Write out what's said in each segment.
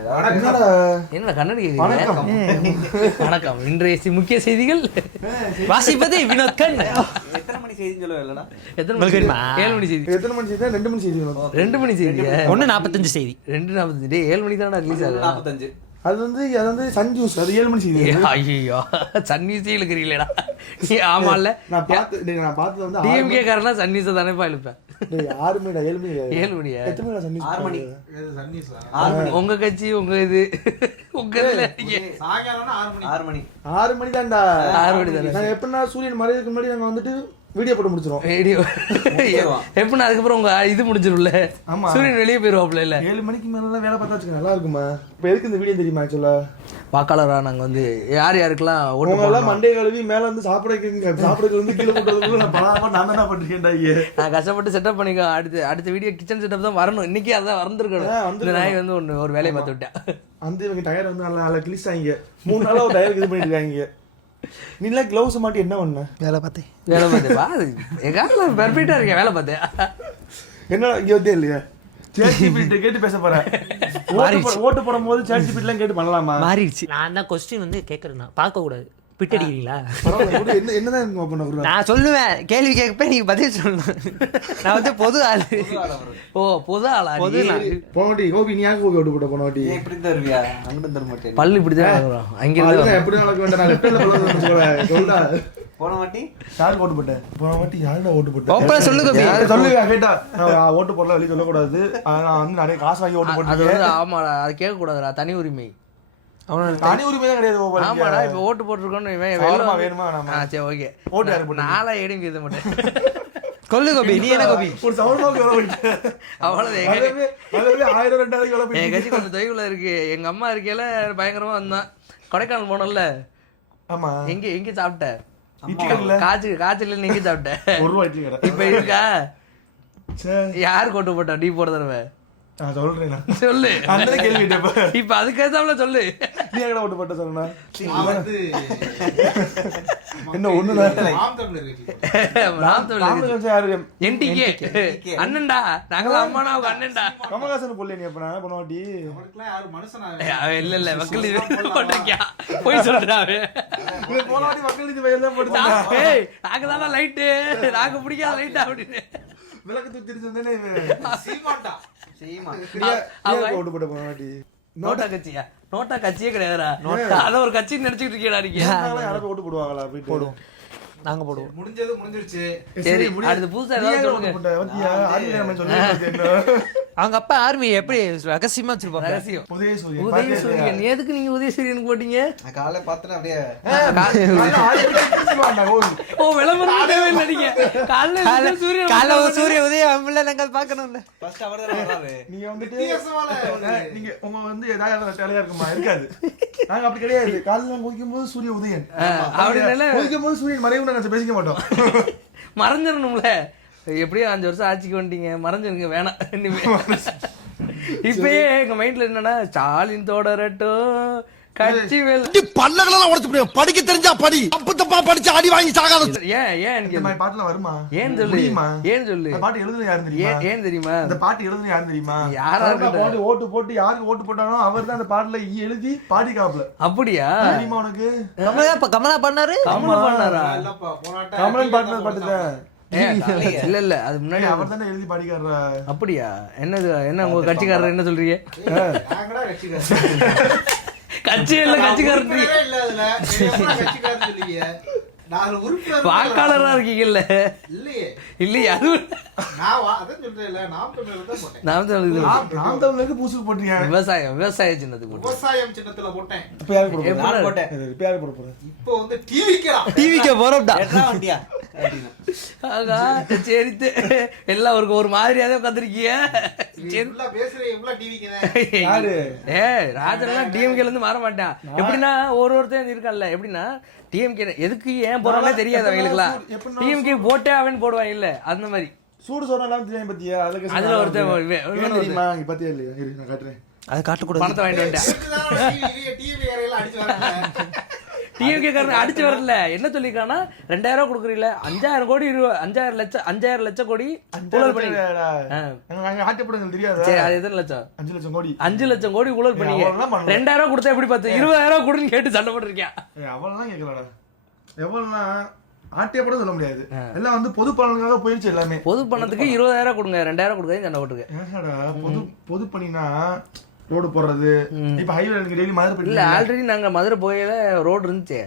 என்ன கண்ணடி வணக்கம். இன்றைய முக்கிய செய்திகள் வாசிப்பது வினோத் கண். எத்தனை மணி செய்தின்னு சொல்லல? எத்தனை மணி செய்தி? 7 மணி செய்தி. எத்தனை மணி செய்தி? 2 மணி செய்தி. 2 மணி செய்தி. 1:45 செய்தி. 2:45. டேய் 7 மணிக்கு தானே ரிலீஸ் ஆகுது. 45. அது வந்து சன் நியூஸ். அது 7 மணி செய்தி. ஐயோ சன் நியூஸே இழுக்கிறீங்களேடா. ஆமா இல்ல நான் பார்த்தது வந்து டிஎம்கே காரனா சன் நியூஸ் தானேப்பா இழுப்பேன். டேய் 6 மணிடா 7 மணி. 7 மணியா? எத்தனை மணி சன் நியூஸ்? 6 மணி. Sun News. 6 மணி. உங்க கட்சி உங்க இது உங்க இதுல சாயங்காலம்னா 6 மணி. 6 மணி. 6 மணி தான்டா. 6 மணி தானே. நான் எப்பன்னா சூரியன் மறையதுக்கு முன்னாடி நாங்க வந்துட்டு வீடியோ போட்டு முடிச்சிரோம். வீடியோ எப்படின்னா அதுக்கப்புறம் உங்க இது முடிஞ்சிரும்ல. ஆமா. சூரியன் வெளியே போயிருவாப்ல இல்ல. 7 மணிக்கு மேல வேலை பார்த்தா வச்சுக்க நல்லா இருக்குமா? இப்போ எதுக்கு இந்த வீடியோ தெரியுமா ஆக்சுவலா? வாக்காளரா நாங்க வந்து யார் யாருக்கெல்லாம் ஓட்டு உங்க எல்லாம் மண்டே கழுவி மேல வந்து சாப்பிடறதுக்கு வந்து கீழே போட்டதுக்குள்ள நான் பலாமா நான் என்ன பண்றேன்டா ஐயே. நான் கஷ்டப்பட்டு செட்டப் பண்ணிக்கோ. அடுத்த வீடியோ கிச்சன் செட்டப் தான் வரணும். இன்னைக்கு அதான் வந்திருக்கணும். இந்த நாய் வந்து ஒரு வேலையை பார்த்து விட்டேன். அந்த இவங்க டயர் வந்து நல்லா கிழிச்சாங்க. 3 நாளா ஒரு டயருக்கு இது பண்ணிட்டு இருக்காங்க. நீல கிளவுஸ் மாட்டி என்ன பண்ண? வேலை பார்த்தேன் பா. எங்கால பெர்ஃபெக்ட்டா இருக்கேன். வேலை பார்த்தேன். என்ன இங்க வந்து இல்லையா? சேட்ஜிபிடி கேட்டு பேச போறேன். ஓட்டு போடும்போது சேட்ஜிபிடிலாம் கேட்டு பண்ணலாமா? மாறிடுச்சு. நான் தான் क्वेश्चन வந்து கேக்குறேன். பார்க்க கூடாது. பிட் அடிக்கிறீங்களா? என்னதான் இருக்கு பண்ண? நான் சொல்லுவேன். கேள்வி கேட்கப்ப நீங்க பதில் சொல்லணும். நான் வந்து பொது ஆளு. ஓ பொது ஆளா? போனோட்டி கோபி நீ யாருக்கு ஓட்டு போட்ட போனோட்டி? எப்படி தருவியா? அங்கிட்டு தர மாட்டேன். பல்லு இப்படி தான் நடக்குறோம். அங்க இருந்து எப்படி நடக்க வேண்டாம். நான் லெஃப்ட்ல பல்லு சொல்றேன். சொல்டா. போன வாட்டி யாருக்கு ஓட்டு போட்ட? போன வாட்டி யாருக்கு ஓட்டு போட்ட? ஓப்பனா சொல்லு கோபி. சொல்லுங்க கேட்டா. நான் ஓட்டு போடல வெளிய சொல்ல கூடாது. நான் வந்து நிறைய காசு வாங்கி ஓட்டு போட்டேன். அது வந்து ஆமாடா. அது கேட்க கூடாதுடா. தனி உரிமை. தனி உரிமை தான் கிடையாது. ஆமாடா. இப்ப ஓட்டு போட்டுருக்கோன்னு வேணுமா நாம? சரி ஓகே. ஓட்டு யாருக்கு போட்ட? நாளா எடுங்க இது மட்டும் கொல்லு கோபி. நீ என்ன கோபி? ஒரு சவுண்ட் போட்டு அவ்வளவு அதுவே 1000 2000 என் கட்சி கொஞ்சம் தொய்வுல இருக்கு. எங்க அம்மா இருக்கையில பயங்கரமா வந்தான். கொடைக்கானல் போனோம்ல. ஆமா. எங்க சாப்பிட்ட? காய்ச்சல் எங்க சாப்பிட்ட? 1 ரூபாய் இட்லி கடை இப்ப இருக்கா? யாரு ஓட்டு போட்டா? நீ போட தடவை நான் சொல்றேன். சொல்லு. அந்த கேள்வி இப்ப அதுக்கேத்தாமல சொல்லு. நீ எங்கடா ஓட்டு போட்ட சொன்னா? என்ன ஒண்ணுல அண்ணன்டா. நாங்களாம் அம்மானா அவங்க அண்ணன்டா. கமலஹாசன் போடல நீ அப்ப நான் பண்ணவாட்டி? இல்ல மக்கள் போட்டிருக்கியா? போய் சொல்றாரு. போனவாட்டி மக்கள் இது வயல்ல போட்டுட்டாங்க. ஏய் நாங்கதான் லைட் நாங்க பிடிக்காத லைட் அப்படின்னு விளக்கு தூக்கி சொன்னேனே. சீமாட்டா ஓட்டு போட்ட போனவாட்டி நோட்டா கட்சியா? நோட்டா கட்சியே கிடையாதுடா. அத ஒரு கட்சி நினைச்சிட்டு இருக்கீடா நீங்க. யாராவது ஓட்டு போடுவாங்களா? போயிட்டு போடுவோம். நாங்க போடுவோம். முடிஞ்சிருச்சு. சரி அடுத்து புதுசா ஏதாவது சொல்லுங்க. அவங்க அப்பா ஆர்மி எப்படி ரகசியமா வச்சிருப்பாங்க. ரகசியம். உதயசூரியன். உதயசூரியன் எதுக்கு நீங்க உதயசூரியனுக்கு போட்டீங்க? காலைல பார்த்தா அப்படியே ஓ விளம்பரம் தேவையில்லை. நீங்க காலைல சூரியன் காலைல சூரிய உதயம் அவங்கள நாங்க பார்க்கணும்ல. ஃபர்ஸ்ட் அவர் தான் வராரு. நீங்க வந்துட்டு நீங்க உங்க வந்து ஏதாவது வேலையா இருக்குமா? இருக்காது. நாங்க அப்படி கிடையாது. காலைல குளிக்கும்போது சூரிய உதயன். அப்படினால குளிக்கும்போது சூரியன் மறைவு நாங்க பேசிக்க மாட்டோம். மறைஞ்சிரணும்ல. எப்படியும் 5 வருஷம் ஆட்சிக்கு வந்துட்டீங்க. மறைஞ்சிருங்க வேணாம். இப்பயே எங்க மைண்ட்ல என்னன்னா ஸ்டாலின் தொடரட்டும் கட்சி பல்லகளெல்லாம் உடைச்சு படிக்க தெரிஞ்சா படி. தப்பு தப்பா படிச்சு அடி வாங்கி சாகாத. ஏன் இந்த பாட்டுல வருமா? ஏன் சொல்லு. ஏன் சொல்லு. இந்த பாட்டு எழுதுன யாரு தெரியுமா? ஏன் தெரியுமா? இந்த பாட்டு எழுதுன யாரு தெரியுமா? யாரா இருக்கட்டும். ஓட்டு போட்டு யாருக்கு ஓட்டு போட்டானோ அவர்தான் அந்த பாட்டுல எழுதி பாடிக்காப்ல. அப்படியா? தெரியுமா உனக்கு? கமலா பண்ணாரு. கமலா கமலன் பாட்டுல பாட்டுதான். இல்ல அது முன்னாடி அவர் தானே எழுதி பாடிக்காரா? அப்படியா? என்ன உங்க கட்சிக்காரர் என்ன சொல்றீங்க? கட்சிக்காரர் வாக்காளரா இருக்கீங்கல்ல? இல்லையா? விவசாய சின்னத்துக்கு போட்டேன். எல்லாம் ஒரு மாதிரியாவே உட்காந்துருக்கீங்க. ராஜன் டிஎம்கேல இருந்து மாற மாட்டான். எப்படின்னா ஒருத்தன் இருக்கான்ல. எப்படின்னா டிஎம்கே எதுக்கு ஏன் போறானே தெரியாது அவங்களுக்குலாம். டிஎம்கே போட்டே அவன் போடுவான் இல்ல அந்த மாதிரி. சூடு சொன்னாலும் தெரியும் பத்தியா? அதுல ஒருத்தன் தெரியுமா? பத்தியா இல்லையா? இரு நான் காட்டுறேன். அது காட்டக்கூடாது. பணத்தை வாங்கிட்டு வந்துட்டேன். டிஎம்கே காரன் அடிச்சு வரல என்ன சொல்லிருக்கானா 2000 கொடுக்குறீங்களா 5000 கோடி 5,000 லட்சம் கோடி ஊழல் பண்ணி ஆட்டப்படங்கள் தெரியாது. சரி அது எத்தனை லட்சம் 5 லட்சம் கோடி 5 லட்சம் கோடி ஊழல் பண்ணீங்க. 2000 கொடுத்தா எப்படி பார்த்து 20,000 கொடுன்னு கேட்டு சண்டை போட்டுருக்கேன். அவள்லாம் கேட்கலடா. எவ்வளவுனா ஆட்டிய படம் சொல்ல முடியாது. எல்லாம் வந்து பொது பலனுக்காக போயிடுச்சு எல்லாமே. பொது பணத்துக்கு 20,000 கொடுங்க 2,000 கொடுக்க சண்டை போட்டுருக்கேன். பொது பண்ணினா ரோடு போடுறது இப்ப ஹைவே எனக்கு டெய்லி மதுரை இல்ல ஆல்ரெடி நாங்க மதுரை போயில ரோடு இருந்துச்சு.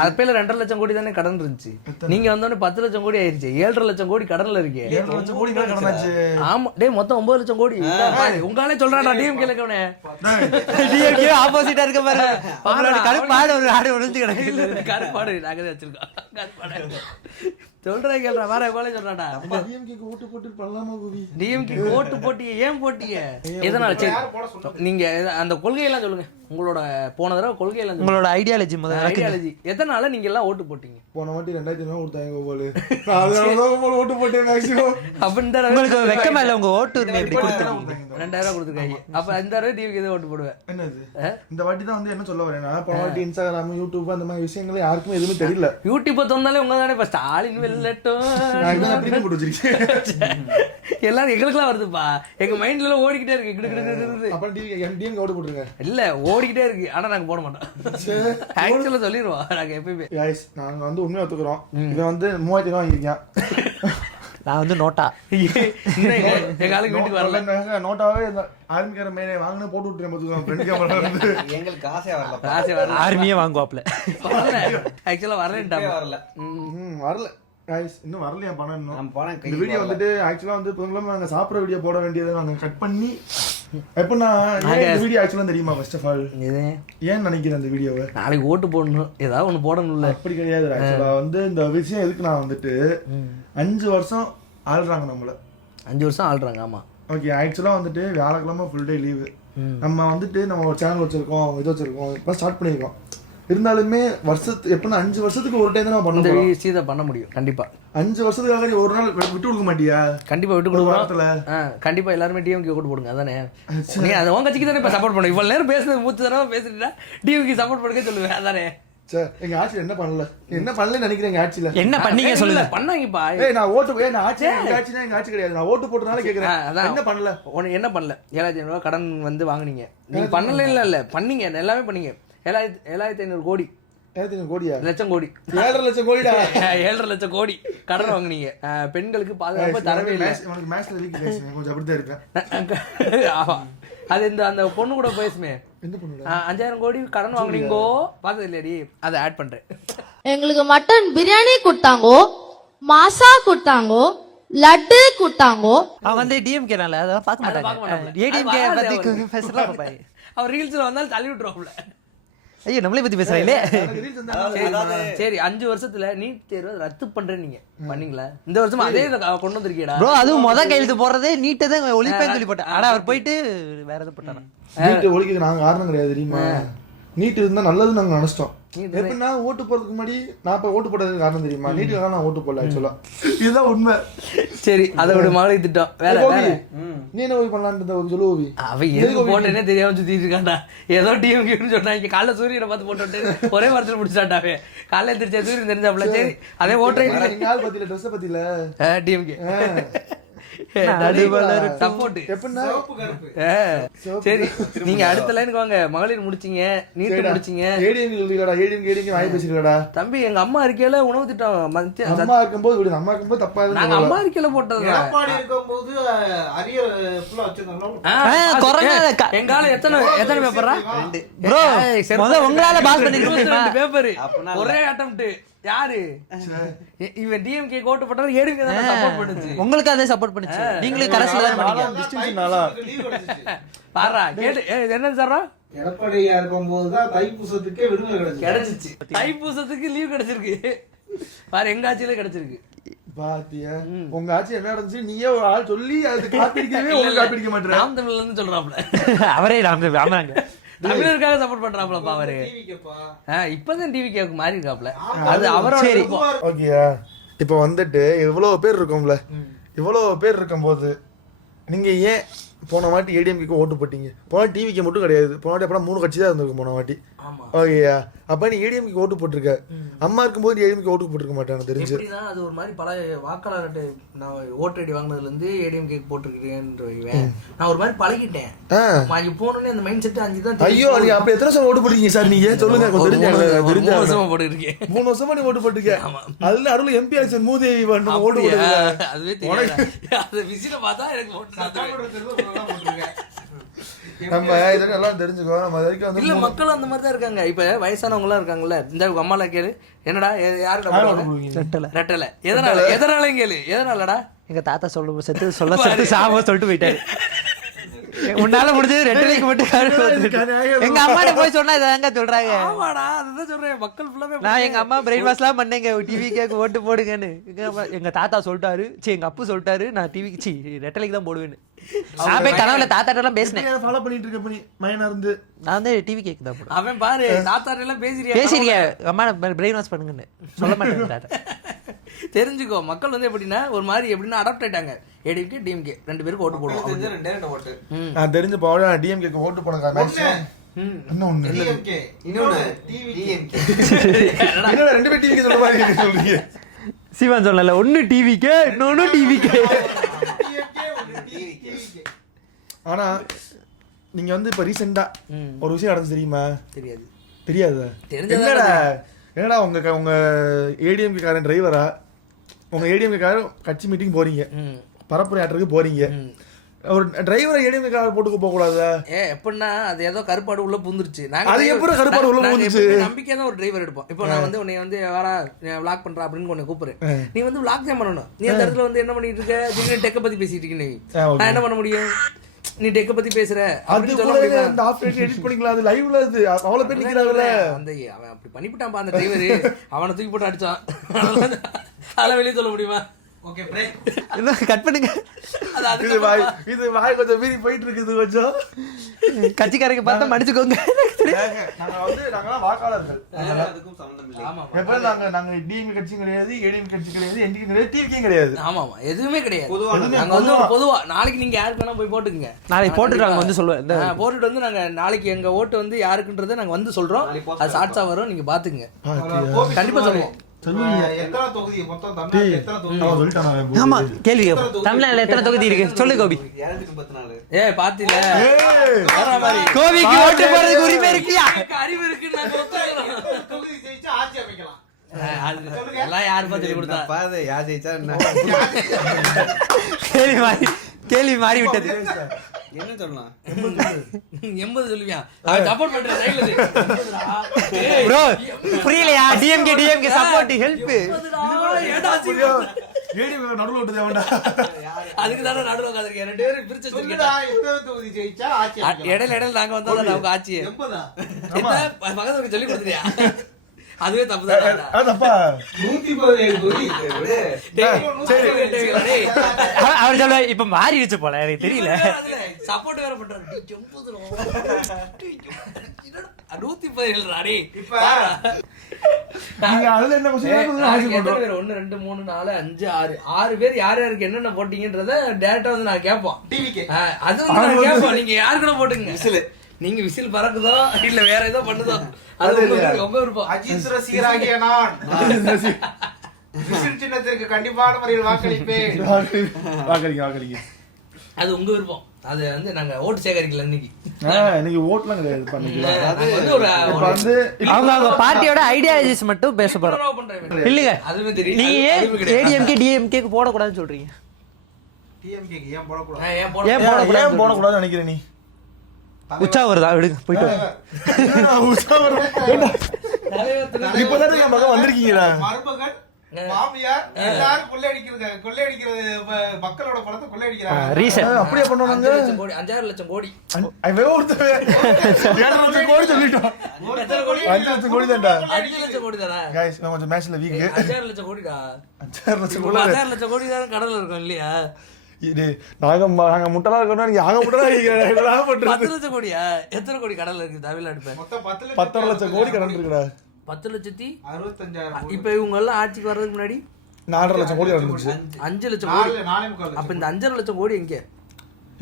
அப்பல 2.5 லட்சம் கோடி தானே கடன் இருந்துச்சு. நீங்க வந்தோடனே 10 லட்சம் கோடி ஆயிருச்சு. 7.5 லட்சம் கோடி கடன்ல இருக்கு. 7 லட்சம் கோடி கடனாச்சு. ஆமா டேய் மொத்தம் 9 லட்சம் கோடி. உங்களாலே சொல்றாடா டிஎம்கே லக்கவனே. டிஎம்கே ஆப்போசிட்டா இருக்க பாரு. அவரோட கருப்பாடு ஒரு ஆடு ஒளிஞ்சு கிடக்கு. கருப்பாடு நாங்க வச்சிருக்கோம். கருப்பாடு சொல்றா கேள்றா வேற கோலே சொல்றாடா. டிஎம்கேக்கு ஓட்டு போட்டு பண்ணலாமா கோவி? டிஎம்கே ஓட்டு போட்டியே ஏன் போட்டியே? எதனால? சரி நீங்க அந்த கொள்கையெல்லாம் சொல்லுங்க. உங்களோட போன தடவை கொள்கையெல்லாம் உங்களோட ஐடியாலஜி ஐடியாலஜி எதனால நீங்க எல்லாம் ஓட்டு போட்டீங்க? போன வாட்டி 2,000 கொடுத்தாங்க கோபாலு. நான் ஓட்டு போட்டேன் மேக்ஸிமம். அப்ப இந்த உங்களுக்கு வெக்கமா இல்ல உங்க ஓட்டு உரிமை எப்படி கொடுத்தாங்க? 2,000 கொடுத்துருக்காங்க. அப்ப இந்த தடவை டிவிக்கு தான் ஓட்டு போடுவேன். என்னது இந்த வாட்டி தான் வந்து என்ன சொல்ல வரேன் நான் போன வாட்டி இன்ஸ்டாகிராம் யூடியூப் அந்த மாதிரி விஷயங்கள் யாருக்குமே எதுவுமே தெரியல. யூடியூப் தந்தாலே உங்க தானே ஸ்டாலின் வெல்லட்டும் போட்டு வச்சிருக்கேன். எல்லாரும் எங்களுக்குலாம் வருதுப்பா. எங்க மைண்ட்ல எல்லாம் ஓடிக்கிட்டே இருக்கு. அப்ப டிஎம் ஓட்டு போட்டுருங்க. இல்ல ஓடிக்கிட்டே இருக்கு. ஆனா நாங்க போட மாட்டோம். ஆக்சுவலா சொல்லிடுவோம் நாங்க எப்பயுமே. நாங்க வந்து உண்மையா ஒத்துக்கிறோம். இவன் வந்து 3000 வாங்கிருக்கான். நான் வந்து நோட்டா எங்க ஆளுக்கு வீட்டுக்கு வரல. நோட்டாவே ஆர்மிக்கார மேலே வாங்கினா போட்டு விட்டுறேன் பார்த்துக்கலாம். ஃப்ரெண்ட் கேமரா இருந்து எங்களுக்கு காசே வரல. ஆர்மியே வாங்குவாப்ல. ஆக்சுவலா வரலன்ட்டாங்க. வரல இன்னும் வரலையா பணம் இன்னும். இந்த வீடியோ வந்துட்டு ஆக்சுவலா வந்து புதுங்கிழமை நாங்க சாப்பிட்ற வீடியோ போட வேண்டியதை நாங்க கட் பண்ணி எப்படின்னா இந்த வீடியோ ஆக்சுவலா தெரியுமா? ஃபர்ஸ்ட் ஆஃப் ஆல் ஏன் நினைக்கிறேன் இந்த வீடியோவை நாளைக்கு ஓட்டு போடணும் ஏதாவது ஒண்ணு போடணும்ல. அப்படி கிடையாது. ஆக்சுவலா வந்து இந்த விஷயம் எதுக்கு நான் வந்துட்டு 5 வருஷம் ஆள்றாங்க நம்மள. 5 வருஷம் ஆள்றாங்க. ஆமா ஓகே. ஆக்சுவலா வந்துட்டு வியாழக்கிழமை ஃபுல் டே லீவு. நம்ம வந்துட்டு நம்ம ஒரு சேனல் வச்சிருக்கோம் இது வச்சிருக்கோம் இப்போ ஸ்டார்ட் பண்ணியிருக்கோம். இருந்தாலுமே வருஷத்துக்கு எப்படின்னா 5 வருஷத்துக்கு ஒரு டைம் தான் பண்ண சீதை பண்ண முடியும். கண்டிப்பா 5 வருஷத்துக்காக நீ ஒரு நாள் விட்டு கொடுக்க மாட்டியா? கண்டிப்பா விட்டு கொடுக்குறோம். கண்டிப்பா எல்லாருமே டிஎம்கே ஓட்டு போடுங்க. அதானே நீ அதை உங்க கட்சிக்கு தானே இப்ப சப்போர்ட் பண்ணு. இவ்வளவு நேரம் பேசுறது மூச்சு தடவை பேசிட்டா டிஎம்கே சப்போர்ட் பண்ணுங்க சொல்லுவேன். அதானே சார் எங்க ஆட்சியில் என்ன பண்ணல நினைக்கிறேன். எங்க ஆட்சியில என்ன பண்ணீங்க சொல்லுங்க. பண்ணாங்கப்பா. நான் ஓட்டு நான் ஆட்சி எங்க ஆட்சினா எங்க ஆட்சி கிடையாது. நான் ஓட்டு போட்டனால கேக்குறேன். என்ன பண்ணல? என்ன பண்ணல? 7,500 ரூபாய் கடன் வந்து வாங்குனீங்க. நீங்க பண்ணல இல்ல பண்ணீங்க. எல்லாமே பண்ணீங்க. 7,500 கோடி 7,500 கோடியா? லட்சம் கோடி 7.5 லட்சம் கோடிடா. 7.5 லட்சம் கோடி கடன் வாங்குனீங்க. பெண்களுக்கு பாதுகாப்பு தரவே இல்லை. மேக்ஸ்ல வீக் பேசுறேன் கொஞ்சம் அப்படிதான் இருக்கேன். அது இந்த அந்த பொண்ணு கூட பேசுமே. எந்த பொண்ணு? 5,000 கோடி கடன் வாங்குனீங்கோ பார்த்தது இல்லையடி. அதை ஆட் பண்றேன். எங்களுக்கு மட்டன் பிரியாணி கொடுத்தாங்கோ, மாசா கொடுத்தாங்கோ, லட்டு கொடுத்தாங்கோ. அவன் வந்து டிஎம்கேனால அதெல்லாம் பார்க்க மாட்டாங்க. ஏடிஎம்கே பத்தி பேசலாம் பாப்பாய். அவர் ரீல்ஸ்ல வந்தாலும் தள்ளி விட்டுருவாப்ல. ஐயோ நம்மளே பத்தி பேசுறீங்களே. சரி 5 வருஷத்துல நீட் தேர்வு ரத்து பண்றேன் நீங்க பண்ணீங்களா? இந்த வருஷம் அதே கொண்டு வந்திருக்கீடா ப்ரோ. அதுவும் கையெழுத்து போறதே நீட்டை தான் ஒழிப்பேன்னு சொல்லி போட்டேன். ஆனா அவர் போயிட்டு வேற எதுவும் போட்டானா? நீட் ஒழிக்க நாங்க காரணம் கிடையாது தெரியுமா? நீட் இருந்தா நல்லது நாங்க நினைச்சிட்டோம். எப்படின்னா ஓட்டு போறதுக்கு முன்னாடி நான் இப்ப ஓட்டு போட்டதுக்கு காரணம் தெரியுமா? நீட்டுக்காக நான் ஓட்டு போடல. ஆக்சுவலா இதுதான் உண்மை. சரி அதை விட மகளிர் திட்டம் வேற நீ என்ன ஓவி பண்ணலான்னு சொல்லு. ஓவி அவ எதுக்கு போட்டேன்னே தெரியாம சுத்திட்டு இருக்காண்டா. ஏதோ டிஎம்கேன்னு சொன்னாங்க. காலைல சூரியனை பார்த்து போட்டு ஒரே வாரத்தில் முடிச்சாட்டாவே. காலைல எந்திரிச்சா சூரியன் தெரிஞ்சாப்ல. சரி அதே ஓட்டுற பத்தியில ட்ரெஸ் பத்தியில டிஎம்கே சரி நீங்க அடுத்த லைனுக்கு வாங்க. மகளிர் முடிச்சீங்க, நீட் முடிச்சீங்க. தம்பி எங்க அம்மா இருக்கையில உணவு திட்டம் அம்மா இருக்கும்போது அம்மா இருக்கும்போது தப்பா நாங்க அம்மா இருக்கையில போட்டது. எங்கால எத்தனை பேப்பரா உங்களால பாஸ் பண்ணிருக்கீங்க பேப்பர் ஒரே அட்டெம்ப்ட். யாரு இவன் டிஎம்கே கோட்டு போட்டாலும் ஏடிஎம்கே தான் சப்போர்ட் பண்ணுச்சு. உங்களுக்கு அதே சப்போர்ட் பண்ணுச்சு. நீங்களே கரெக்ட்டா தான் பண்ணீங்க. பாரா கேட்டு என்ன சொல்றா? எடப்பாடியா இருக்கும்போது தான் தைப்பூசத்துக்கே விடுதலை கிடைச்சிச்சு. தைப்பூசத்துக்கு லீவ் கிடைச்சிருக்கு. பாரு எங்க ஆட்சியில கிடைச்சிருக்கு. பாத்தியா உங்க ஆட்சி என்ன நடந்துச்சு? நீயே ஒரு ஆள் சொல்லி அதுக்கு காப்பிடிக்கவே உங்களுக்கு காப்பிடிக்க மாட்டேன். ராம் தமிழ்ல இருந்து சொல்றாப்ல. அவரே ராம் ஆமாங்க தமிழருக்காக சப்போர்ட் பண்றாப்லப்பா அவரு. இப்பதான் டிவி கேக்கு மாறி இருக்காப்ல. அது அவரோட. ஓகேயா இப்ப வந்துட்டு இவ்வளவு பேர் இருக்கும்ல, இவ்வளவு பேர் இருக்கும்போது நீங்க ஏன் போன வாட்டி ஏடிஎம்கேக்கு ஓட்டு போட்டீங்க. போன டிவிக்கு மட்டும் கிடையாது, போன வாட்டி அப்புறம் 3 கட்சி தான் இருந்திருக்கு போன வாட்டி. ஓகேயா, அப்ப நீ ஏடிஎம்கே ஓட்டு போட்டிருக்க. அம்மா இருக்கும்போது ஏடிஎம்கே ஓட்டு போட்டிருக்க மாட்டானு தெரிஞ்சு. அது ஒரு மாதிரி பல வாக்காளர் நான் ஓட்டு ஐடி வாங்கினதுல இருந்து ஏடிஎம்கே போட்டிருக்கேன். நான் ஒரு மாதிரி பழகிட்டேன். போனோடனே அந்த மைண்ட் செட் 5 தான். ஐயோ, நீங்க அப்ப எத்தனை வருஷம் ஓட்டு போட்டீங்க சார்? நீங்க சொல்லுங்க, தெரிஞ்ச 3 வருஷமா போட்டுருக்கேன். 3 வருஷமா நீ ஓட்டு போட்டிருக்க. அதுல அருள் எம்பி ஆக்சன் மூதேவி வந்து ஓட்டு போடுங்க. அதுவே தெரியல. அது விசில பார்த்தா எனக்கு ஓட்டு நம்ம இதெல்லாம் எல்லாம் தெரிஞ்சுக்கோ. நம்ம வரைக்கும் வந்து இல்ல மக்கள் அந்த மாதிரி தான் இருக்காங்க. இப்ப வயசானவங்க எல்லாம் இருக்காங்கல்ல, இந்த அம்மால கேளு, என்னடா யாருடா ரெட்டல எதனால கேளு, எதனாலடா? எங்க தாத்தா சொல்ல சாம சொல்லிட்டு போயிட்டாரு. உன்னால முடிஞ்சது ரெட்டலைக்கு மட்டும். எங்க அம்மாட்ட போய் சொன்னா இதாங்க சொல்றாங்க. ஆமாடா, அதுதான் சொல்றேன். மக்கள் ஃபுல்லாவே நான் எங்க அம்மா பிரெயின் வாஷ்லாம் பண்ணேங்க, டிவி கேக்கு ஓட்டு போடுங்கன்னு. எங்க தாத்தா சொல்லிட்டாரு, எங்க அப்பு சொல்லிட்டாரு, நான் டிவிக்கு ரெட்டலைக்கு தான் போடுவேன்னு. நான் போய் கனவுல தாத்தாட்ட எல்லாம் பேசினேன். ஃபாலோ பண்ணிட்டு இருக்க பண்ணி மைனா இருந்து நான் வந்து டிவி கேக்கு தான் போடுவேன். அவன் பாரு தாத்தாட்ட எல்லாம் பேசிருக்கேன். அம்மா பிரெயின் வாஷ் பண்ணுங்கன்னு சொல்ல மாட்டேன் தாத்தா. தெரிஞ்சுக்கோ, மக்கள் வந்து எப்படின்னா ஒரு மாதிரி எப்படின்னா அடாப்ட் ஆயிட்டாங்க. ஏடிஎம்கே டிஎம்கே 2 பேருக்கு ஓட்டு போடுவோம். நான் தெரிஞ்சு போட டிஎம்கேக்கு ஓட்டு போடுங்க. இன்னொன்னு டிஎம்கே இன்னொன்னு டிவிகே. என்னடா 2 பேர் டிவிக்கு சொல்ற மாதிரி சொல்றீங்க? சிவன் சொல்லல, ஒன்னு டிவிக்கே இன்னொன்னு டிவிக்கே. ஆனா நீங்க வந்து இப்ப ரீசெண்டா ஒரு விஷயம் நடந்து தெரியுமா? தெரியாது. என்னடா உங்க ஏடிஎம்கே காரன் டிரைவரா, உங்க ஏடிஎம்கே காரன் கட்சி மீட்டிங் போறீங்க, பரப்புரையாற்றுக்கு போறீங்க, ஒரு டிரைவரை ஏடிஎம்கே கார் போட்டுக்க போக கூடாதா? எப்படின்னா அது ஏதோ கருப்பாடு உள்ள புந்துருச்சு. அது எப்படி கருப்பாடு உள்ள புந்துச்சு? நம்பிக்கையா தான் ஒரு டிரைவர் எடுப்போம். இப்போ நான் வந்து உன்னை வந்து வாடா விளாக் பண்றா அப்படின்னு உன்னை கூப்பிடுறேன். நீ வந்து விளாக் தான் பண்ணணும். நீ அந்த இடத்துல வந்து என்ன பண்ணிட்டு இருக்க, திடீர்னு டெக்க பத்தி பேசிட்டு இருக்க, நீ நான் என்ன பண்ண முடியும்? நீ டெக்க பத்தி பேசுற அது கூட அந்த ஆப்ஷன் எடிட் பண்ணிக்கலாம். அது லைவ்ல அது அவ்வளவு பேர் நிக்கிறாங்கல. அந்த அவன் அப்படி பண்ணிட்டான்பா அந்த டிரைவர். அவனை தூக்கி போட்டு அடிச்சான். அதெல்லாம் வெளியே சொல்ல முடியுமா? Okay break. என்ன கட் பண்ணுங்க. இது வாய் கொஞ்சம் மீறி போயிட்டு இருக்குது. கொஞ்சம் கட்சிக்காரங்க பார்த்தா மன்னிச்சுக்கோங்க. நாங்கலாம் வாக்காளர்கள். அதுக்கும் சம்பந்தம் இல்லை. எப்ப நாங்க டிஎம்கே கட்சி கிடையாது, ஏடிஎம்கே கட்சி கிடையாது, என்டிகே கிடையாது, டிவிகே கிடையாது. ஆமா எதுவுமே கிடையாது. நாங்க வந்து பொதுவா நாளைக்கு நீங்க யாருக்கு வேணா போய் போட்டுங்க. நாளைக்கு போட்டுறாங்க வந்து சொல்லுவேன். போட்டுட்டு வந்து நாங்க நாளைக்கு எங்க ஓட்டு வந்து யாருக்குன்றதை நாங்க வந்து சொல்றோம். அது ஷார்ட்ஸா வரும், நீங்க பாத்துங்க. கண்டிப்பா சொல்லுவோம். எத்தனை தொகுதி மொத்தம் தமிழ்நாட்டுல எத்தனை தொகுதி? ஆமா கேள்வி கேப்போம். தமிழ்நாட்டுல எத்தனை தொகுதி இருக்கு சொல்லு கோபி. 234. பாத்தில கோபிக்கு ஓட்டு போறதுக்கு உரிமை இருக்கியா? அறிவு இருக்கு. நான் தொகுதி ஜெயிச்சா ஆட்சி அமைக்கலாம். எல்லாம் யாரு பார்த்து கொடுத்தா பாரு யார் ஜெயிச்சா என்ன? கேள்வி மாறி விட்டது. என்ன சொல்லலாம்? 80 சொல்லுவியா? அவன் சப்போர்ட் பண்ற சைடுல ப்ரோ புரியலையா? DMK support help. ஏடா சீரியோ ஏடிஎம்கே நடுவுல விட்டு தேவண்டா. அதுக்கு தான நடுவுல உட்கார்ந்திருக்கீங்க. 2 பேரும் பிரிச்சு வச்சிருக்கீங்க. எத்தனை தொகுதி ஜெயிச்சா ஆட்சி? இடையில நாங்க வந்தா நமக்கு ஆட்சி 80. பக்கத்துல சொல்லி கொடுத்துறியா? அதுவே தப்புதான். தப்பா 117 தொகுதி. அவர் சொல்ல இப்ப மாறிடுச்சு போல, எனக்கு தெரியல. சப்போர்ட் வேற பண்றாரு. 117 ராடி. இப்ப நீங்க அதுல என்ன கொஸ்டின் ஆன்சர் 1 2 3 4 5 6 பேர் யார் யாருக்கு என்னென்ன போட்டீங்கன்றத டைரக்டா வந்து நான் கேட்போம். டிவிக்கு அது வந்து நான் கேட்போம். நீங்க யாருக்கு கூட போட்டுங்க. விசில் நீங்க விசில் பறக்குதோ இல்ல வேற ஏதோ பண்ணுதோ அது ரொம்ப விருப்பம். அஜித் ரசிகராகிய நான் விசில் சின்னத்திற்கு கண்டிப்பான முறையில் வாக்களிப்பேன். வாக்களிங்க. அது உங்க விருப்பம். அது வந்து நாங்க ஓட்டு சேகரிக்கல இன்னைக்கு. இன்னைக்கு ஓட்லாம் கிடையாது. அது வந்து ஒரு வந்து அவங்க பார்ட்டியோட ஐடியாலஜிஸ் மட்டும் பேச போறோம். இல்லங்க அதுவே தெரியும். நீங்க ஏடிஎம்கே டிஎம்கே போட கூடாதுன்னு சொல்றீங்க. டிஎம்கே ஏன் போட கூடாது? ஏன் போட கூடாதுன்னு நினைக்கிறேன் நீ? உச்சா வருதா விடுங்க போயிட்டு. உச்சா வருது. இப்பதான் என் மகன் வந்திருக்கீங்களா? மருமகன் மாமியார் எல்லாரும் கொள்ளையடிக்கிறது மக்களோட பணத்தை கொள்ளையடிக்கிறாங்க. ரீசன் அப்படியே பண்ணுவாங்க. 5 லட்சம் கோடி அவன் ஒருத்தன் 7 லட்சம் கோடி சொல்லிட்டான். 5 லட்சம் கோடி தான்டா. 5 லட்சம் கோடி தானே गाइस நான் கொஞ்சம் மேட்ச்ல வீக். 5 லட்சம் கோடிடா. 5 லட்சம் கோடி. 5 லட்சம் கோடி தான் கடல்ல இருக்கும் இல்லையா? இது நாங்க முட்டலா இருக்கோம்னா நீங்க ஆக முட்டலா என்னடா பண்றது? 10 லட்சம் கோடியா? எத்தனை கோடி கடல்ல இருக்கு தமிழ்நாடு? மொத்தம் 10 லட்சம் கோடி கடன் இருக்குடா. 10,65,000. இப்ப இவங்க எல்லாம் ஆட்சிக்கு வர்றதுக்கு முன்னாடி 4.5 லட்சம் கோடி இருந்துச்சு. 5 லட்சம் கோடி. 4.25 அப்ப இந்த 5 லட்சம் கோடி எங்க?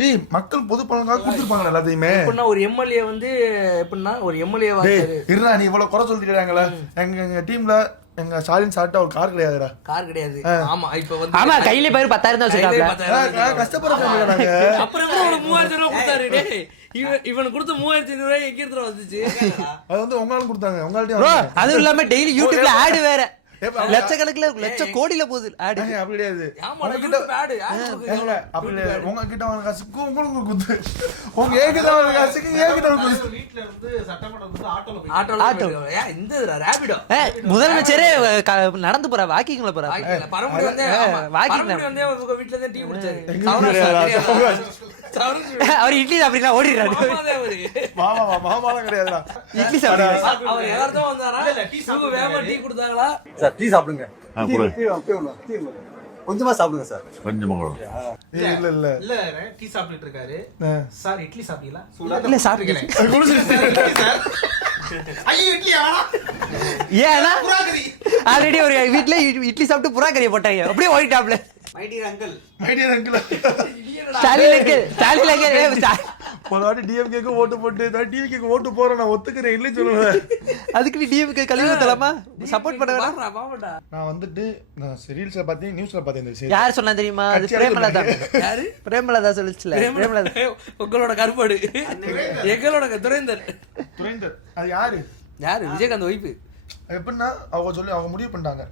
ஏய் மக்கள் பொது பலனுக்காக கொடுத்துருப்பாங்க எல்லாத்தையுமே. எப்படின்னா ஒரு எம்எல்ஏ வந்து எப்படின்னா ஒரு எம்எல்ஏ இருடா நீ இவ்வளவு குறை சொல்லிக்கிறாங்களே. எங்க டீம்ல எங்க ஸ்டாலின் சாப்பிட்டா ஒரு கார் கிடையாதுடா. கார் கிடையாது. ஆமா இப்ப வந்து ஆமா கையில பேர் 10,000 தான் வச்சிருக்காங்க. கஷ்டப்படுறாங்க. அப்புறம் கூட ஒரு 3000 ரூபாய் கொடுத்தாரு. டேய் இவனுக்கு கொடுத்த 3500 ரூபாய் எங்க இருந்து வந்துச்சு? அது வந்து உங்களால கொடுத்தாங்க. உங்கள்ட்ட அதுவும் இல்லாம டெய்லி யூடியூப்ல ஆட் வேற லட்சக்கணக்குல லட்ச கோடியில போகுது ஆட். அப்படி கிடையாது. ஆமா யூடியூப் ஆட் அப்படி உங்ககிட்ட அவன் காசுக்கு உங்களுக்கு குத்து. உங்க ஏகிட்ட அவன் காசுக்கு ஏகிட்ட குத்து. வீட்ல இருந்து சட்டமன்றத்துக்கு ஆட்டோல ஏன் இந்த ரேபிடோ முதலமைச்சரே நடந்து போறா வாக்கிங்ல போறா. பரம்பரை வந்து வாக்கிங்ல வந்து உங்க வீட்ல இருந்து டீ குடிச்சாரு. அவர் இட்லி சாப்பிடலாம் ஓடிறாரு. மாமாலாம் கிடையாதுடா. இட்லி சாப்பிடுறாரு. அவர் எல்லாரும் வந்தாரா? இவங்க வேகமா டீ கொடுத்தாங்களா? சார் டீ சாப்பிடுங்க. கொஞ்சமா சாப்பிடுங்க சார். கொஞ்சமா இல்ல இல்ல டீ சாப்பிட்டுட்டு இருக்காரு சார். இட்லி சாப்பிட்டீங்களா? இல்ல சாப்பிடுறேன். ஐயோ இட்லி ஆனா ஏன்னா ஆல்ரெடி ஒரு வீட்ல இட்லி சாப்பிட்டு புறா கறியை போட்டாங்க. அப்படியே ஓடிட்டாப்ல. மை டியர் அங்கிள் ஸ்டாலின் ஒரு வாட்டி டிஎம்கேக்கு ஓட்டு போட்டு டிவிக்கு ஓட்டு போறேன் நான் ஒத்துக்கிறேன் இல்லைன்னு சொல்லுவேன். அதுக்கு நீ டிஎம்கே கழுவி ஊத்தலாமா? சப்போர்ட் பண்ண வேணாம். நான் வந்துட்டு நான் ரீல்ஸ்ல பார்த்தேன், நியூஸ்ல பார்த்தேன் இந்த விஷயம். யார் சொன்னா தெரியுமா? அது பிரேமலதா. யாரு? பிரேமலதா சொல்லுச்சுல. பிரேமலதா உங்களோட கருப்பாடு எங்களோட துரைந்தர். அது யாரு? விஜயகாந்த் ஒய்ஃபு. எப்படின்னா அவங்க முடிவு பண்ணிட்டாங்க.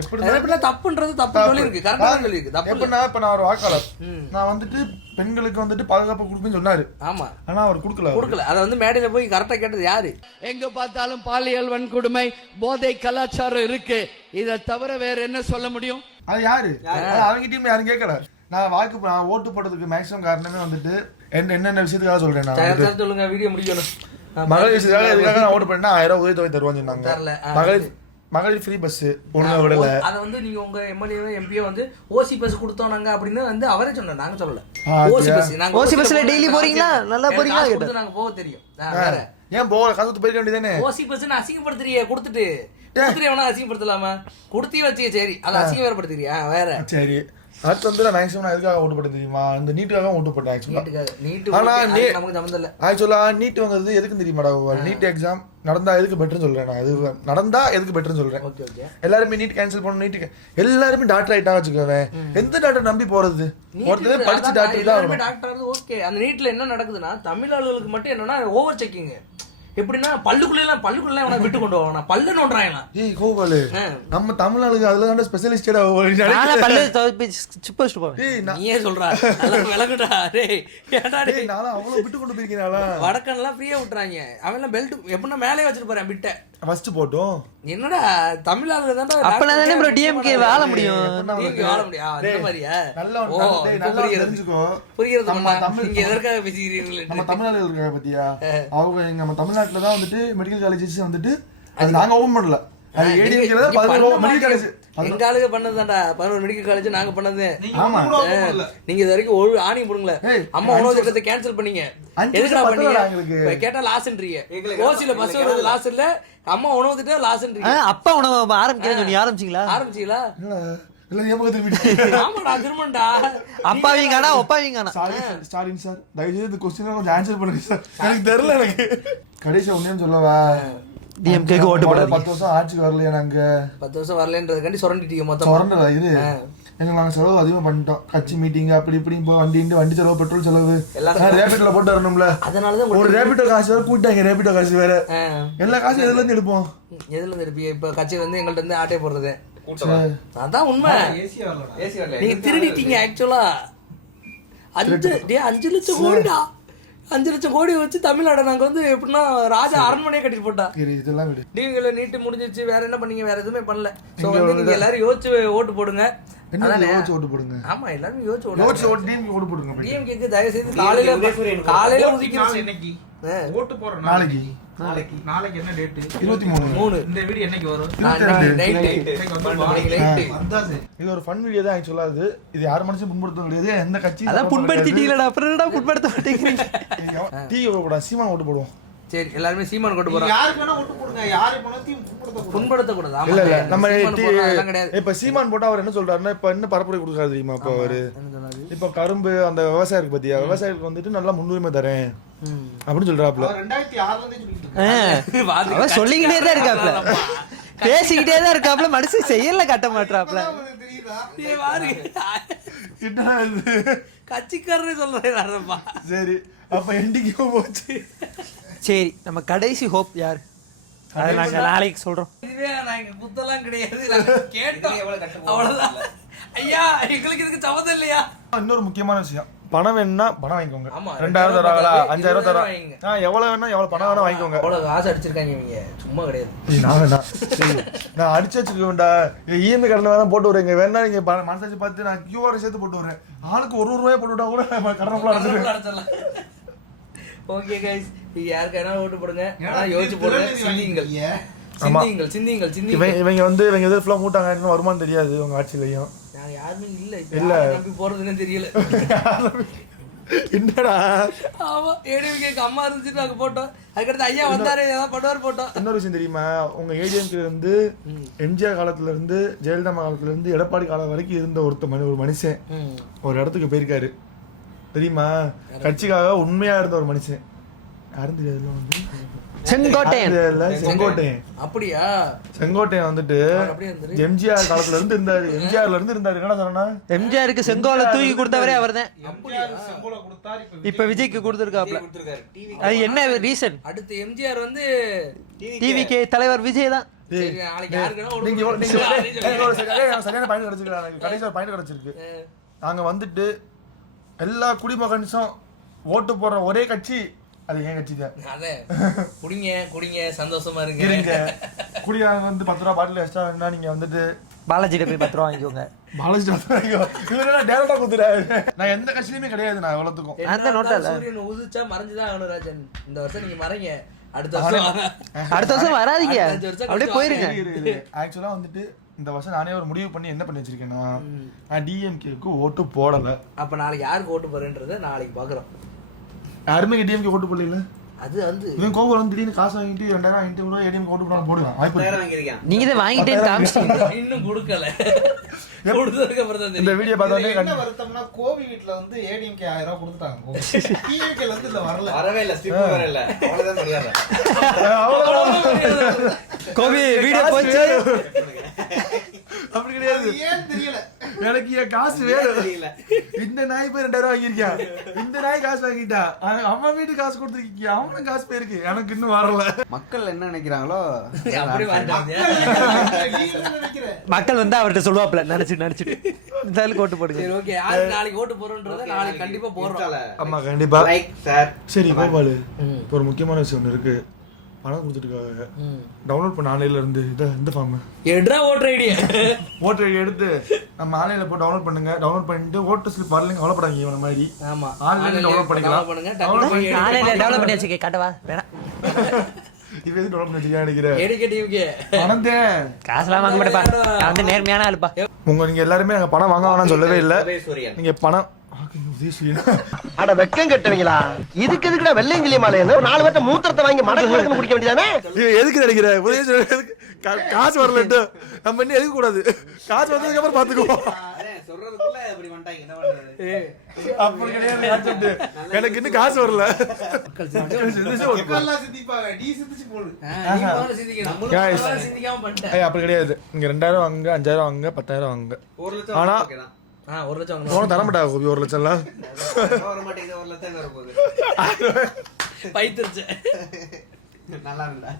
எப்படின்னா தப்புன்றது தப்பு சொல்லி இருக்கு. கரெக்டா சொல்லி இருக்கு. தப்பு எப்படின்னா இப்ப நான் ஒரு வாக்காளர். நான் வந்துட்டு பெண்களுக்கு வந்துட்டு பாதுகாப்பு கொடுப்பேன்னு சொன்னாரு. ஆமா ஆனா அவர் கொடுக்கல. அத வந்து மேடையில போய் கரெக்டா கேட்டது யாரு? எங்க பார்த்தாலும் பாலியல் வன்கொடுமை, போதை கலாச்சாரம் இருக்கு. இதை தவிர வேற என்ன சொல்ல முடியும்? அது யாரு? அவங்க டீம் யாரும் கேட்கல. நான் ஓட்டு போட்டதுக்கு மேக்ஸிமம் காரணமே வந்துட்டு என்னென்ன விஷயத்துக்காக சொல்றேன். நான் சொல்லுங்க வீடியோ முடிக்கணும். மகளிர் விஷயத்துக்காக எதுக்காக நான் ஓட்டு பண்ணா 1000 உதவி தொகை தருவான்னு சொன்னாங்க. மகளிர் ஃப்ரீ பஸ் ஒழுங்கா விடல. அத வந்து நீங்க உங்க எம்எல்ஏ எம்பியோ வந்து ஓசி பஸ் கொடுத்தோம் நாங்க அப்படின்னு வந்து அவரே சொன்னாங்க. நாங்க சொல்லல. ஓசி பஸ்ல டெய்லி போறீங்களா? நல்லா போறீங்களா? கேட்டா நாங்க போக தெரியும். வேற ஏன் போக காசு போயிட வேண்டியதானே? ஓசி பஸ்ன்னு அசிங்கப்படுத்துறியே. கொடுத்துட்டு வேணா அசிங்கப்படுத்தலாமா? கொடுத்தே வச்சு சரி அதை அசிங்க வேற படுத்துறியா? வேற சரி. அடுத்து வந்து நான் மேக்ஸிமம் எதுக்காக ஓட்டு போட்டேன் தெரியுமா? இந்த நீட்டுக்காக ஓட்டு போட்டேன் ஆக்சுவலா. நீட் வாங்குறது எதுக்கு தெரியுமாடா? நீட் எக்ஸாம் நடந்தா எதுக்கு பெட்டர்னு சொல்றேன். நான் இது நடந்தா எதுக்கு பெட்டர்னு சொல்றேன். எல்லாருமே நீட் கேன்சல் பண்ணணும். நீட் எல்லாருமே டாக்டர் ஆயிட்டா வச்சுக்கோவேன். எந்த டாக்டர் நம்பி போறது? ஒருத்தர் படிச்சு டாக்டர் தான் டாக்டர். ஓகே அந்த நீட்ல என்ன நடக்குதுன்னா தமிழ் ஆளுகளுக்கு மட்டும் என்னன்னா ஓவர் செக்கிங். எப்படின்னா பல்லுக்குள்ள விட்டு கொண்டு போவாங்க. பல்லு நோண்டுறாங்க. ஏய் கோபாலு நம்ம தமிழ் ஆளுங்க அதுல தான் ஸ்பெஷலிஸ்டா. நீயே சொல்றா விளக்குடா. டேய் ஏன்டா டேய் நான் அவ்வளவு விட்டு கொண்டு போயிருக்கீங்களா? வடக்கன்லாம் ஃப்ரீயா விட்டுறாங்க. அவன் பெல்ட் எப்படின்னா மேலே வச்சிட்டு போறேன் பிட்ட ஃபர்ஸ்ட் போட்டோம். என்னடா தமிழ் ஆளுங்க தான்டா. அப்பனாதானே ப்ரோ டிஎம்கே வாழ முடியும். டிஎம்கே வாழ முடியும். அந்த மாதிரியா? நல்லா தெரிஞ்சுக்கோ. புரியுது. நீங்க எதற்காக பேசிக்கிறீங்க? நம்ம தமிழ் ஆளுங்க இருக்காங்க பத்தியா? அவங்க நம்ம தமிழ்நாட்டுல தான் வந்துட்டு மெடிக்கல் காலேஜஸ் வந்துட்டு அது நாங்க ஓபன் பண்ணல. அது ஏடிஎம்கேல 11 மெடிக்கல் காலேஜ் எங்க ஆளுங்க பண்ணதுதான்டா. 11 மெடிக்கல் காலேஜ் நாங்க பண்ணது. ஆமா நீங்க இது வரைக்கும் ஒரு ஆணி போடுங்களே. அம்மா உணவு திட்டத்தை கேன்சல் பண்ணீங்க. எதுக்குடா பண்ணீங்க? கேட்டா லாஸ்ன்றீங்க. ஓசில பஸ் வருது லாஸ் இல்ல. அம்மா உணவு திட்டம் லாஸ்ன்றீங்க. அப்பா உணவு ஆரம்பிக்கிறேன்னு சொல்லி ஆரம்பிச்சீங்களா? அப்பாவீங்கடா ஒப்பாவீங்கடா. ஸ்டாலின் சார் தயவு செய்து இந்த क्वेश्चन கொஞ்சம் ஆன்சர் பண்ணுங்க சார். எனக்கு தெரியல. எனக்கு கடைசியா ஒண்ணே சொல்லவா? டிஎம்கேக்கு ஓட்டு போட 10 வருஷம் ஆட்சிக்கு வரலையா? நாங்க 10 வருஷம் வரலன்றதுக்காண்டி சுரண்டிட்டீங்க மொத்தம். சுரண்டல இது. எங்களுக்கு நாங்க செலவு அதிகமா பண்ணிட்டோம். கட்சி மீட்டிங் அப்படி இப்படி வண்டி செலவு, பெட்ரோல் செலவு, ரேபிட்டோல போட்டு வரணும்ல. அதனாலதான் ஒரு ரேபிட்டோ காசு வேற கூட்டாங்க. ரேபிட்டோ காசு வேற. எல்லா காசும் எதுல இருந்து எடுப்போம்? எதுல இருந்து எடுப்பீங்க? இப்ப கட்சியில இருந்து எங்கள்ட்ட இருந்து ஆட்டே போடுறது. அதான் உண்மை. நீங்க திருடிட்டீங்க ஆக்சுவலா. 5 லட்சம் கோடிடா. 5 லட்சம் கோடி வச்சு தமிழ்நாடு நாங்க வந்து எப்படின்னா ராஜா அரண்மனையே கட்டிட்டு போட்டா. நீங்கள நீட்டு முடிஞ்சிச்சு. வேற என்ன பண்ணீங்க? வேற எதுவுமே பண்ணல. சோ வந்து நீங்க எல்லாரும் யோசிச்சு ஓட்டு போடுங்க. ஓட்டு போடுங்க. ஆமா எல்லாரும் யோசிச்சு ஓட்டு போடுங்க. டிஎம்கேக்கு தயவு செய்து காலையில உதிக்கிறோம். இன்னைக்கு ஓட்டு போறோம். நாளைக்கு என்ன டேட்? 23. இந்த வீடியோ என்னைக்கு வரும்? இது ஒரு ஃபன் வீடியோ தான் ஆக்சுவலா. இது யார் மனசு புண்படுத்த முடியாது. எந்த கட்சி அதான் புண்படுத்திட்டீங்களடா. அப்புறம் என்னடா புண்படுத்த மாட்டேங்கிறீங்க? டீ ஓட்டு போடுவோம். சீமான் ஓட்டு போடுவோம். சரி எல்லாருமே சீமான் கொண்டு நீங்க போறோம். யாருக்கு வேணா ஓட்டு போடுங்க, யாரை பணத்தையும் புண்படுத்தக்கூடாது. ஆமா, இல்ல இல்ல நம்ம சீமான் போடுறதெல்லாம் கிடையாது. இப்ப சீமான் போட்டா அவர் என்ன சொல்றாருன்னா இப்ப இன்னும் பரப்புரை கொடுக்காது தெரியுமா இப்ப அவரு இப்ப கரும்பு அந்த விவசாயிக்கு பத்தியா விவசாயிக்கு வந்துட்டு நல்லா முன்னுரிமை தரேன் அப்படின்னு சொல்றாப்ல. 2006ல இருந்தே சொல்லிட்டு இருக்காரு. அவன் சொல்லிக்கிட்டே தான் இருக்காப்ல, பேசிக்கிட்டே தான் இருக்காப்ல, மனுஷன் செய்யல கட்ட மாட்டாப்ல. உங்களுக்கு தெரியுதா? ஏய், வாரு. என்னடா இது? கட்சிக்காரரே சொல்றேன்ப்பா. சரி அப்ப எண்டிக்கோ போச்சு. சரி நம்ம கடைசி ஹோப் யார், அதை நாங்க நாளைக்கு சொல்றோம். இதுவே நாங்க குத்தெல்லாம் கிடையாது, நாங்க கேட்டோம் அவ்வளவுதான். ஐயா எங்களுக்கு இதுக்கு சம்மந்தம் இல்லையா? இன்னொரு முக்கியமான விஷயம், பணம் வேணும்னா பணம் வாங்கிக்கோங்க. ஆமா, 2000 தராங்களா 5000 தரா வாங்கிங்க. எவ்வளவு வேணா எவ்வளவு பணம் வேணா வாங்கிக்கோங்க. அவ்வளவு ஆசை அடிச்சிருக்காங்க இவங்க, சும்மா கிடையாது. நான் வேணாம், சரி நான் அடிச்சு வச்சுக்கோண்டா. இஎம்ஐ கடனை வேணா போட்டு விடுறேங்க, வேணா நீங்க மனசாச்சு பார்த்து நான் கியூஆர் சேர்த்து போட்டு விடுறேன். ஆளுக்கு 1 ரூபாய் போட்டு விட்டா கூட கடனை ஃபுல்லா அடிச்சிருக்கேன். ஓகே கைஸ், நீங்க யாருக்கு வேணா ஓட்டு போடுங்க, ஆனா யோசிச்சு போடுங்க. சிந்திங்கள் ஆமா. சிந்திங்கள் சிந்திங்கள். இவங்க வந்து இவங்க எது ஃபுல்லா மூட்டாங்க வருமானம் தெரியாது உங்க ஆட்சியிலையும். நாங்க யாருமே இல்ல, இப்ப இல்ல. யாரை நம்பி போறதுன்னு தெரியல. என்னடா ஆமா, ஏடிஎம்கேக்கு அம்மா இருந்துச்சு நாங்க போட்டோம். அதுக்கடுத்து ஐயா வந்தாரு, ஏதாவது பண்ணுவார் போட்டோம். இன்னொரு விஷயம் தெரியுமா, உங்க ஏடிஎம்கே இருந்து எம்ஜிஆர் காலத்துல இருந்து ஜெயலலிதா காலத்துல இருந்து எடப்பாடி காலம் வரைக்கும் இருந்த ஒரு மனுஷன் ஒரு இடத்துக்கு போயிருக்காரு தெரியுமா, கட்சிக்காக உண்மையா இருந்த ஒரு மனுஷன். யாரும் தெரியாதுல வந்து செங்கோட்டையன். செங்கோட்டையன். அப்படியா? செங்கோட்டையன் வந்துட்டு அப்படியே இருந்தாரு. எம்ஜிஆர் காலத்துல இருந்து இருந்தாரு, எம்ஜிஆர்ல இருந்து இருந்தாரு. என்ன சொன்னா எம்ஜிஆருக்கு செங்கோலை தூக்கி கொடுத்தவரே அவர்தான். செங்கோலை கொடுத்தாரு, இப்ப விஜய்க்கு கொடுத்துருக்காப்ல. அது என்ன ரீசன்? அடுத்து எம்ஜிஆர் வந்து டிவிகே தலைவர் விஜய் தான். சரி, நாளைக்கு யாருக்கு வேணா ஓட்டு நீங்க போடுங்க. சரியான பாயிண்ட் கிடைச்சிருக்கு, கடைசி ஒரு பாயிண்ட் கிடைச்சிருக்கு. நாங்க வந்துட்டு எல்லா குடிமகன்ஸும் ஓட்டு போடுற ஒரே கட்சி அது என் கட்சி தான். அதே குடிங்க குடிங்க, சந்தோஷமா இருங்க. குடியாங்க வந்து 10 ரூபா பாட்டில் எக்ஸ்ட்ரா வேணா நீங்க வந்துட்டு பாலாஜிட்ட போய் 10 ரூபா வாங்கிக்கோங்க. பாலாஜி டேரக்டா கொடுத்துறாரு. நான் எந்த கட்சியிலுமே கிடையாது, நான் எவ்வளவுக்கும். அந்த நோட்டா இல்ல. சூரியன் உதிச்சா மறைஞ்சுதான் ஆகணும் ராஜன். இந்த வருஷம் நீங்க மறைங்க, அடுத்த வருஷம் வராதீங்க, 5 வருஷம் அப்படியே போயிருங்க. ஆக்சுவலா வந்துட்டு இந்த வருஷம் நானே ஒரு முடிவு பண்ணி என்ன பண்ணி வச்சிருக்கேன்னா, நான் டிஎம்கேக்கு ஓட்டு போடல. அப்ப நாளைக்கு யாருக்கு ஓட்டு போறேன்றத நாளைக்கு பாக்குறோம். யாருமே டிஎம்கே ஓட்டு போடல. அது வந்து இவன் கோவம் வந்து திடீர்னு காசு வாங்கிட்டு 2000 வாங்கிட்டு கூட ஏடிஎம் ஓட்டு போடாம போடுவான். வாய்ப்பு நீங்க தான் வாங்கிட்டேன்னு காமிச்சிட்டீங்க. இன்னும் கொடுக்கல. கொடுத்ததுக்கு அப்புறம் தான் இந்த தெரியும். வீடியோ பார்த்தோன்னே என்ன வருத்தம்னா கோவி வீட்ல வந்து ஏடிஎம்கே 1000 ரூபாய் கொடுத்துட்டாங்க. டிவிகேல இருந்து இல்ல வரல. வரவே இல்ல, ஸ்டிப் வரல, அவ்வளவுதான் தெரியாது. கோபி வீடியோ போச்சு. அப்படி கிடையாது, ஏன் தெரியல. எனக்கு என் காசு வேணும். இந்த நாய் போய் 2000 வாங்கியிருக்கான், இந்த நாய் காசு வாங்கிட்டா, அவன் வீட்டு காசு கொடுத்துருக்கீங்க, அவனும் காசு போயிருக்கு, எனக்கு இன்னும் வரல. மக்கள் என்ன நினைக்கிறாங்களோ அப்படி வாண்டாங்க. நீ என்ன நினைக்கிற? மக்கள் வந்து அவர்கிட்ட சொல்லுவாப்ல, நினைச்சிட்டு இந்த ஓட்டு போடுங்க. சரி ஓகே, யாருக்கு நாளைக்கு ஓட்டு போறோன்றத நாளைக்கு கண்டிப்பா போடுறோம். ஆமா கண்டிப்பா. Like sir. சரி கோபாலு, இப்போ ஒரு முக்கியமான விஷயம் ஒன்று இருக்கு. பணம் கொடுத்துட்டுக்காக டவுன்லோட் பண்ண ஆன்லைன்ல இருந்து இந்த ஃபார்ம் எட்ரா ஓட்டர் ஐடி, ஓட்டர் ஐடி எடுத்து நம்ம ஆன்லைன்ல போய் டவுன்லோட் பண்ணுங்க. டவுன்லோட் பண்ணிட்டு ஓட்டர் ஸ்லிப் வரலங்க கவலைப்படாதீங்க, இவன மாதிரி ஆமா ஆன்லைன்ல டவுன்லோட் பண்ணிக்கலாம். ஆன்லைன்ல டெவலப் பண்ணி வச்சுக்க காட்டவா வேணாம். இது எது டவுன்லோட் பண்ணிட்டீங்க நினைக்கிறேன். ஏடிகே டிவிகே பணம் தான் காசுலாம் வாங்க மாட்டேப்பா, நான் வந்து நேர்மையான ஆளுப்பா. நீங்க எல்லாருமே நாங்க பணம் வாங்க வேணாம்னு சொல்லவே இல்லை. சூரியன் நீங்க பணம் அட வெக்கம் கட்டுவீங்களா? இதுக்கு எதுக்குடா வெள்ளையங்கிலி மாலைன்னு ஒரு 4 பேர்த்த மூத்திரத்தை வாங்கி மடக்கு குடிக்க வேண்டியதானே? எதுக்கு நினைக்கிற காசு வரலட்டு நம்ம இன்னும் எதுக்கு கூடாது, காசு வந்ததுக்கு அப்புறம் பாத்துக்குவோம். சொல்றதுக்குள்ள இப்படி வந்துட்டாங்க, என்ன பண்றது? அப்படி கிடையாது, எனக்கு இன்னும் காசு வரல. மக்கள்லாம் சிந்திப்பாங்க, நீ சிந்திச்சு போடு. சிந்திக்காம பண்ணிட்டேன். அப்படி கிடையாது, இங்க 2000 வாங்க, 5000 வாங்க, 10000 வாங்க. 1 லட்சம் ஆனா 1 லட்சம் போன தர மாட்டாங்க கோபி 1 லட்சம் எல்லாம். வர மாட்டேங்குது, 1 லட்சம் வர போகுது. பைத்திருச்சு. நல்லா இருந்தா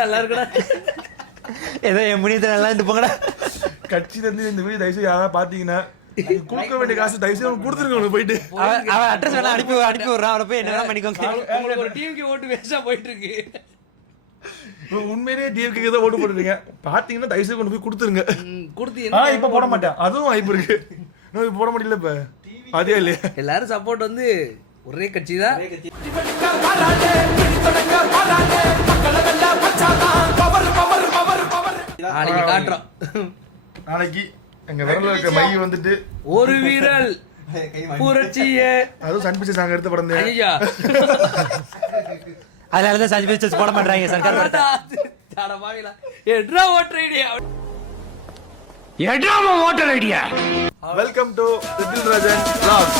நல்லா இருக்குடா. ஏதோ என் முடியத்தை நல்லா இருந்து போங்கடா. கட்சியில இருந்து இந்த வீடியோ தயவுசெய்து யாராவது பாத்தீங்கன்னா கொடுக்க வேண்டிய காசு தயவுசெய்து கொடுத்துருங்க. போயிட்டு அவன் அட்ரஸ் வேணா அனுப்பி விடுறான், அவனை போய் என்ன பண்ணிக்கோங்க. உங்களுக்கு ஒரு டீமுக்கு ஓட்டு வேஸ்டா போயிட்டு இருக்கு. உண்மையிலேயே டிஎம்கே தான் ஓட்டு போட்டுருங்க, பாத்தீங்கன்னா தயவுசெய்து கொண்டு போய் கொடுத்துருங்க. கொடுத்து இப்ப போட மாட்டேன், அதுவும் வாய்ப்பு இருக்கு. இப்ப போட முடியல, இப்ப அதே இல்லையா. எல்லாரும் சப்போர்ட் வந்து ஒரே கட்சி தான். நாளைக்கு காட்டுறோம். நாளைக்கு எங்க விரல்ல இருக்க மை வந்துட்டு ஒரு வீரல் புரட்சியே, அதுவும் சன் பிக்சர்ஸ் நாங்க எடுத்த படம் தான். ஐயா அதனாலதான் சர்வீசஸ் போட மாட்டாங்க சர்க்கார் படத்தை. அட பாவிகளா. எட்ரா ஓட்டர் ஐடியா. ஓட்டர் ஐடியா. Welcome to Dil Rajan vlogs.